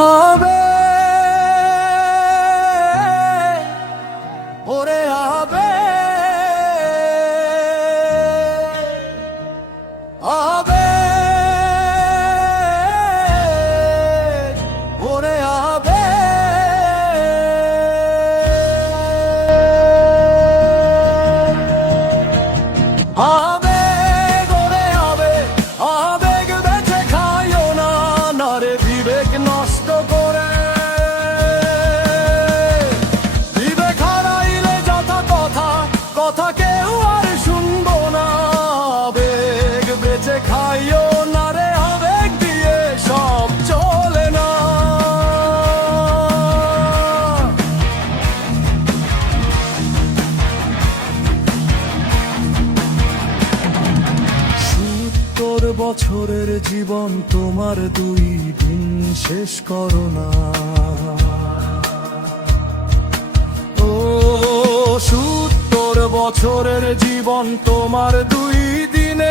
হবে ওরে হবে হবে ওরে হবে আবেগ ওরে আবেগ আবেগ বেঁচে খাইও না নারে বিবেক নষ্ট করে বিবেক হারাইলে যথা কথা কথা কেউ আর শুনবো না আবেগ বেঁচে খাইও না রে আবেগ দিয়ে সব চলে না বছরের জীবন তোমার 2 দিন শেষ করো না ও 70 বছরের জীবন তোমার 2 দিনে